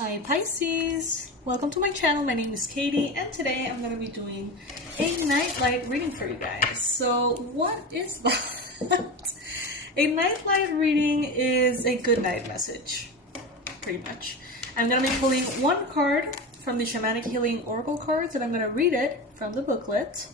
Hi Pisces! Welcome to my channel. My name is Katie and today I'm going to be doing a nightlight reading for you guys. So what is that? A nightlight reading is a good night message, pretty much. I'm going to be pulling one card from the Shamanic Healing Oracle cards and I'm going to read it from the booklet.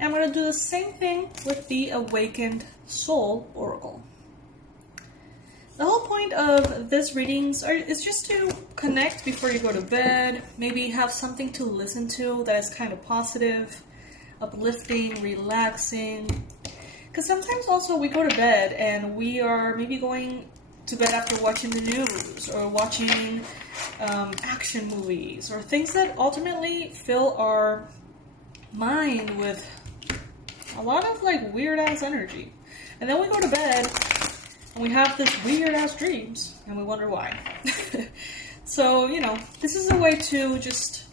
And I'm going to do the same thing with the Awakened Soul Oracle. The whole point of this readings is just to connect before you go to bed, maybe have something to listen to that is kind of positive, uplifting, relaxing. Because sometimes also we go to bed and we are maybe going to bed after watching the news or watching action movies or things that ultimately fill our mind with a lot of like weird ass energy. And then we go to bed and we have this weird ass dreams and we wonder why. So, you know, this is a way to just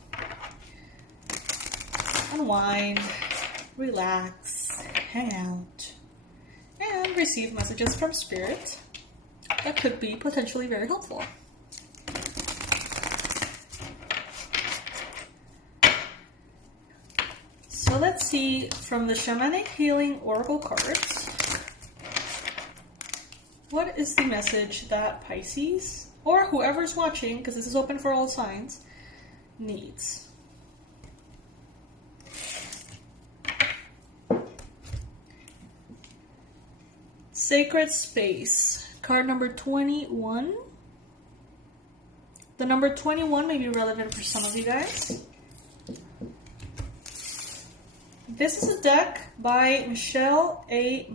unwind, relax, hang out, and receive messages from Spirit that could be potentially very helpful. So let's see from the Shamanic Healing Oracle cards. What is the message that Pisces, or whoever's watching, because this is open for all signs, needs? Sacred Space, card number 21. The number 21 may be relevant for some of you guys. This is a deck by Michelle A.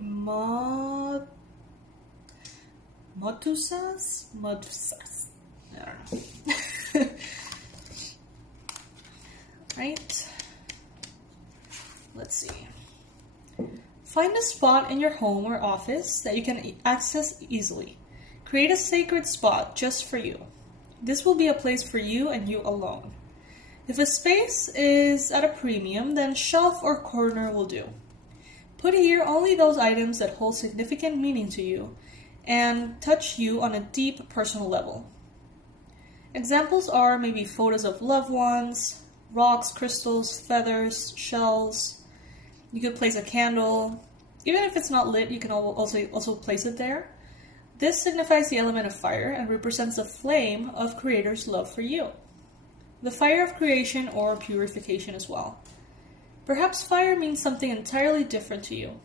Motusas? I don't know. Right? Let's see. Find a spot in your home or office that you can access easily. Create a sacred spot just for you. This will be a place for you and you alone. If a space is at a premium, then shelf or corner will do. Put here only those items that hold significant meaning to you and touch you on a deep personal level. Examples are maybe photos of loved ones, rocks, crystals, feathers, shells. You could place a candle. Even if it's not lit, you can also place it there. This signifies the element of fire and represents the flame of Creator's love for you. The fire of creation or purification as well. Perhaps fire means something entirely different to you.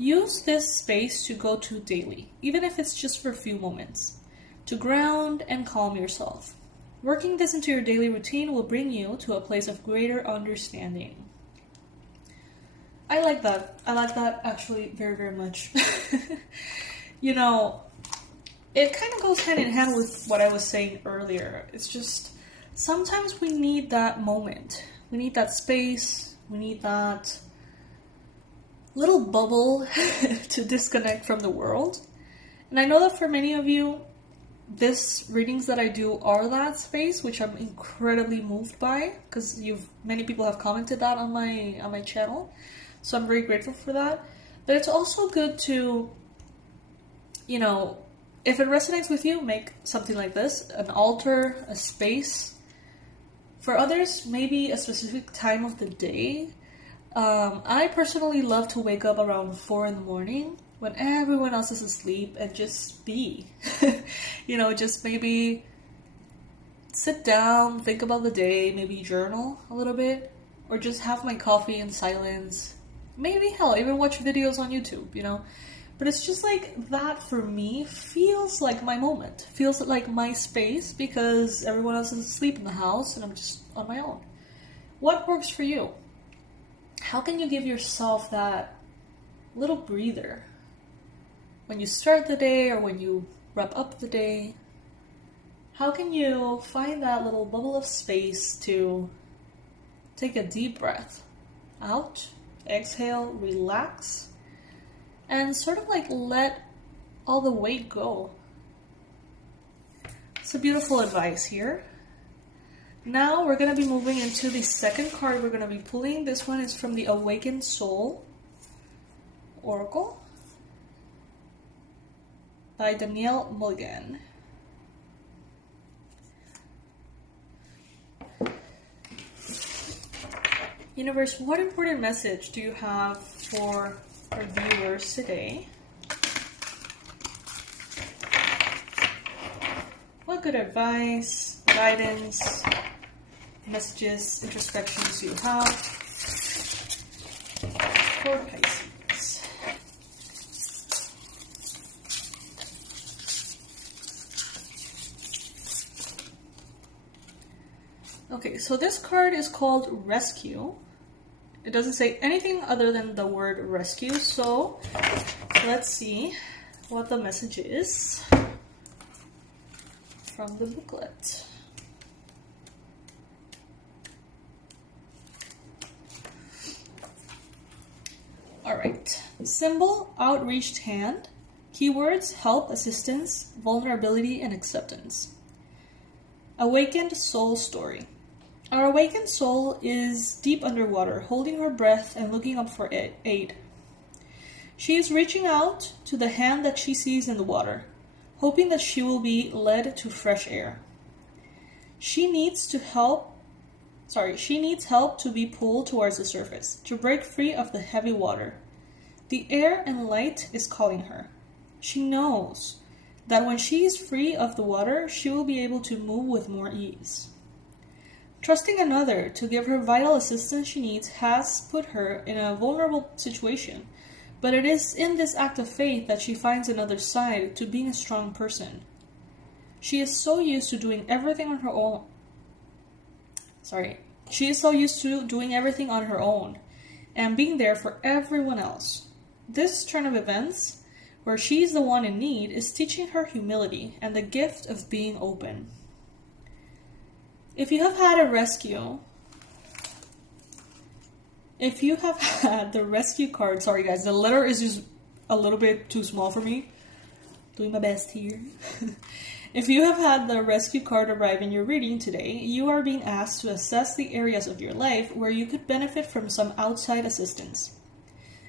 Use this space to go to daily, even if it's just for a few moments, to ground and calm yourself. Working this into your daily routine will bring you to a place of greater understanding. I like that. I like that actually very, very much. You know, it kind of goes hand in hand with what I was saying earlier. It's just, sometimes we need that moment. We need that space. We need that little bubble to disconnect from the world. And I know that for many of you, this readings that I do are that space, which I'm incredibly moved by, because many people have commented that on my channel. So I'm very grateful for that. But it's also good to, you know, if it resonates with you, make something like this, an altar, a space. For others, maybe a specific time of the day. I personally love to wake up around 4 in the morning when everyone else is asleep and just be. You know, just maybe sit down, think about the day, maybe journal a little bit, or just have my coffee in silence. Maybe, hell, even watch videos on YouTube, you know. But it's just like that for me feels like my moment, feels like my space because everyone else is asleep in the house and I'm just on my own. What works for you? How can you give yourself that little breather when you start the day or when you wrap up the day? How can you find that little bubble of space to take a deep breath out, exhale, relax, and sort of like let all the weight go? It's a beautiful advice here. Now we're going to be moving into the second card we're going to be pulling. This one is from the Awakened Soul Oracle by Danielle Mulligan. Universe, what important message do you have for our viewers today? What good advice, guidance, messages, introspections do you have for Pisces? Okay, so this card is called Rescue. It doesn't say anything other than the word rescue, so let's see what the message is from the booklet. Alright, symbol, outreached hand. Keywords, help, assistance, vulnerability, and acceptance. Awakened soul story. Our awakened soul is deep underwater, holding her breath and looking up for aid. She is reaching out to the hand that she sees in the water, hoping that she will be led to fresh air. She needs help to be pulled towards the surface, to break free of the heavy water. The air and light is calling her. She knows that when she is free of the water, she will be able to move with more ease. Trusting another to give her vital assistance she needs has put her in a vulnerable situation, but it is in this act of faith that she finds another side to being a strong person. She is so used to doing everything on her own. She is so used to doing everything on her own and being there for everyone else. This turn of events, where she is the one in need, is teaching her humility and the gift of being open. If you have had the rescue card, sorry guys, the letter is just a little bit too small for me. Doing my best here. If you have had the rescue card arrive in your reading today, you are being asked to assess the areas of your life where you could benefit from some outside assistance.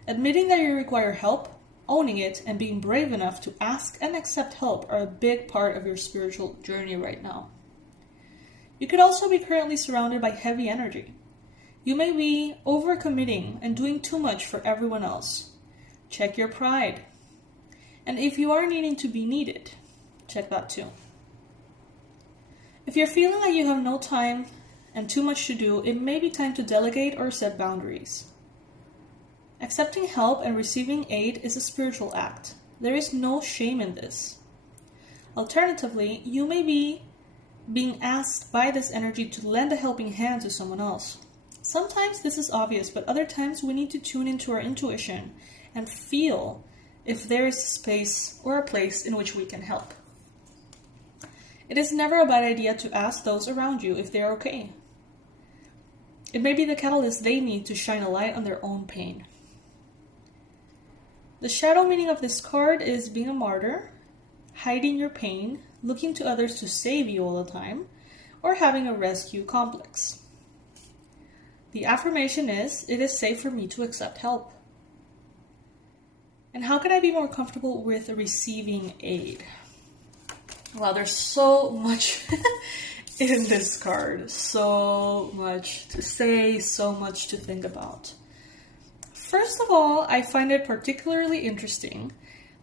Admitting that you require help, owning it, and being brave enough to ask and accept help are a big part of your spiritual journey right now. You could also be currently surrounded by heavy energy. You may be overcommitting and doing too much for everyone else. Check your pride. And if you are needing to be needed, check that too. If you're feeling like you have no time and too much to do, it may be time to delegate or set boundaries. Accepting help and receiving aid is a spiritual act. There is no shame in this. Alternatively, you may be being asked by this energy to lend a helping hand to someone else. Sometimes this is obvious, but other times we need to tune into our intuition and feel if there is a space or a place in which we can help. It is never a bad idea to ask those around you if they are okay. It may be the catalyst they need to shine a light on their own pain. The shadow meaning of this card is being a martyr, hiding your pain, looking to others to save you all the time, or having a rescue complex. The affirmation is, it is safe for me to accept help. And how can I be more comfortable with receiving aid? Wow, there's so much in this card. So much to say, so much to think about. First of all, I find it particularly interesting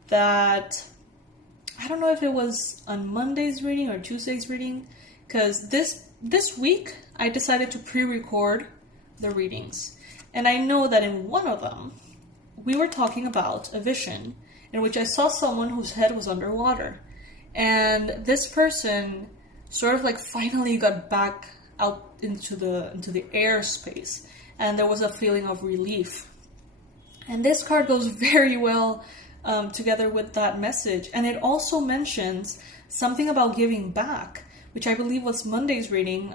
that, I don't know if it was on Monday's reading or Tuesday's reading, because this week I decided to pre-record the readings. And I know that in one of them, we were talking about a vision in which I saw someone whose head was underwater. And this person sort of like finally got back out into the airspace. And there was a feeling of relief. And this card goes very well together with that message. And it also mentions something about giving back, which I believe was Monday's reading,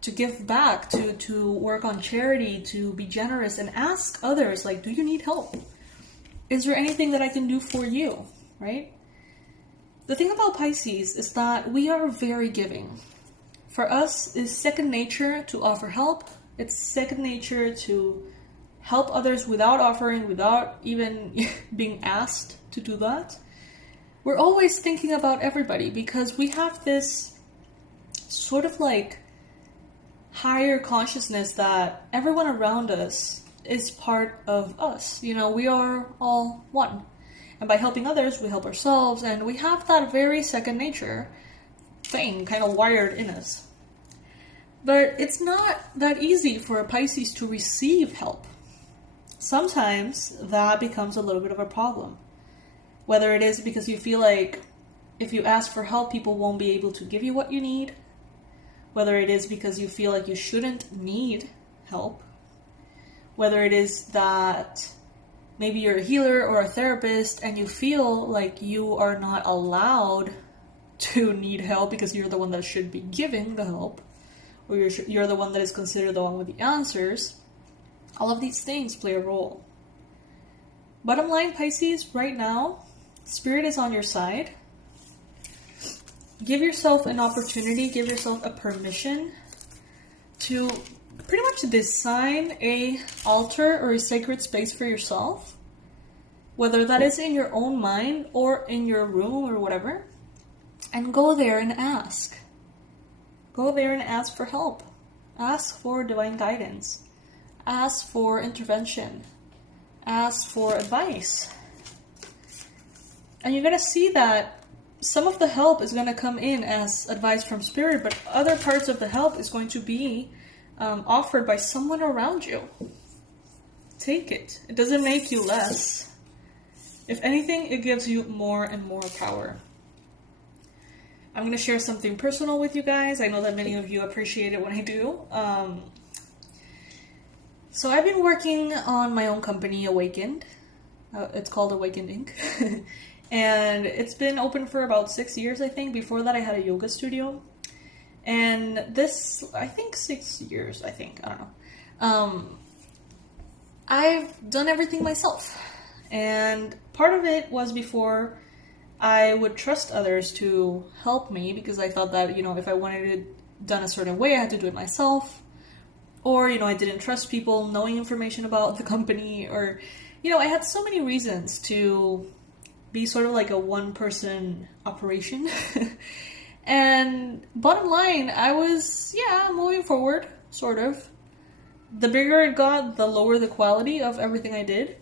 to give back, to work on charity, to be generous, and ask others, like, do you need help? Is there anything that I can do for you, right? The thing about Pisces is that we are very giving. For us, it's second nature to offer help. It's second nature to help others without offering, without even being asked to do that. We're always thinking about everybody because we have this sort of like higher consciousness that everyone around us is part of us. You know, we are all one. And by helping others, we help ourselves, and we have that very second nature thing kind of wired in us. But it's not that easy for a Pisces to receive help. Sometimes that becomes a little bit of a problem. Whether it is because you feel like if you ask for help, people won't be able to give you what you need. Whether it is because you feel like you shouldn't need help. Whether it is that maybe you're a healer or a therapist and you feel like you are not allowed to need help because you're the one that should be giving the help, or you're the one that is considered the one with the answers. All of these things play a role. Bottom line, Pisces, right now, Spirit is on your side. Give yourself an opportunity, give yourself a permission to pretty much design a altar or a sacred space for yourself, whether that is in your own mind or in your room or whatever, and go there and ask. Go there and ask for help. Ask for divine guidance. Ask for intervention. Ask for advice. And you're going to see that some of the help is going to come in as advice from Spirit, but other parts of the help is going to be offered by someone around you. Take it. It doesn't make you less. If anything, it gives you more and more power. I'm going to share something personal with you guys. I know that many of you appreciate it when I do. So I've been working on my own company, Awakened. It's called Awakened Inc. And it's been open for about 6 years, I think. Before that, I had a yoga studio. And this, I think 6 years, I don't know. I've done everything myself. And part of it was before I would trust others to help me, because I thought that, you know, if I wanted it done a certain way, I had to do it myself. Or, you know, I didn't trust people knowing information about the company, or, you know, I had so many reasons to be sort of like a one-person operation. And bottom line, I was, moving forward, sort of. The bigger it got, the lower the quality of everything I did,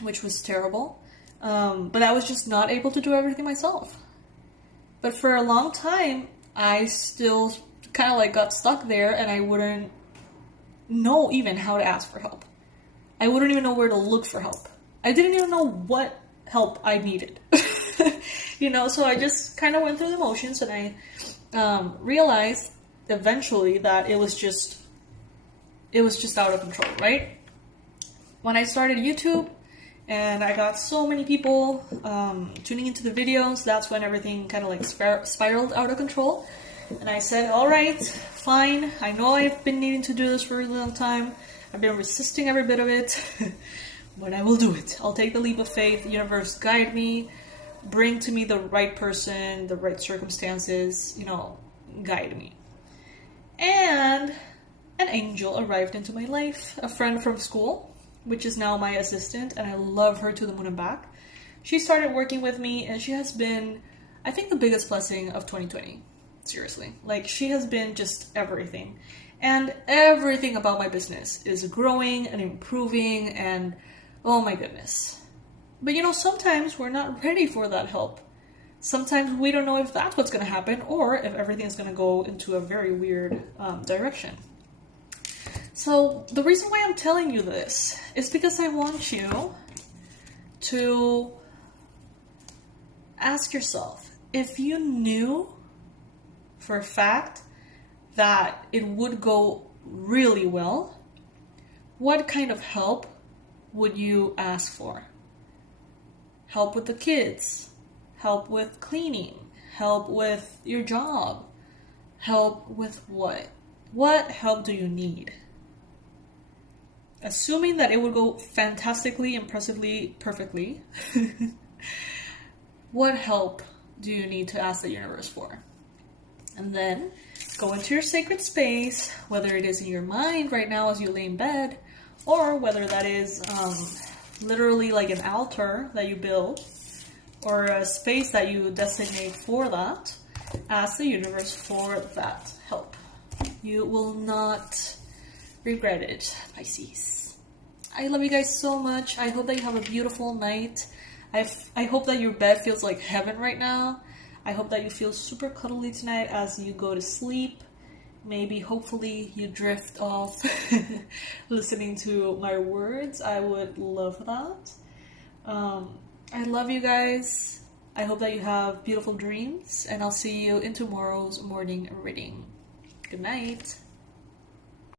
which was terrible. But I was just not able to do everything myself. But for a long time, I still kind of like got stuck there, and I wouldn't know even how to ask for help. I wouldn't even know where to look for help. I didn't even know what help I needed. You know, so I just kind of went through the motions, and I realized eventually that it was just out of control, right? When I started YouTube, and I got so many people tuning into the videos, that's when everything kind of like spiraled out of control. And I said, all right, fine. I know I've been needing to do this for a long time. I've been resisting every bit of it, but I will do it. I'll take the leap of faith. The universe guide me, bring to me the right person, the right circumstances, you know, guide me. And an angel arrived into my life, a friend from school, which is now my assistant, and I love her to the moon and back. She started working with me, and she has been, I think, the biggest blessing of 2020. Seriously. Like, she has been just everything. And everything about my business is growing and improving, and oh my goodness. But you know, sometimes we're not ready for that help. Sometimes we don't know if that's what's going to happen, or if everything's going to go into a very weird direction. So the reason why I'm telling you this is because I want you to ask yourself, if you knew for a fact that it would go really well, what kind of help would you ask for? Help with the kids, help with cleaning, help with your job, help with what? What help do you need? Assuming that it would go fantastically, impressively, perfectly, what help do you need to ask the universe for? And then go into your sacred space, whether it is in your mind right now as you lay in bed, or whether that is literally like an altar that you build, or a space that you designate for that. Ask the universe for that help. You will not regret it, Pisces. I love you guys so much. I hope that you have a beautiful night. I hope that your bed feels like heaven right now. I hope that you feel super cuddly tonight as you go to sleep. Maybe, hopefully, you drift off listening to my words. I would love that. I love you guys. I hope that you have beautiful dreams, and I'll see you in tomorrow's morning reading. Good night.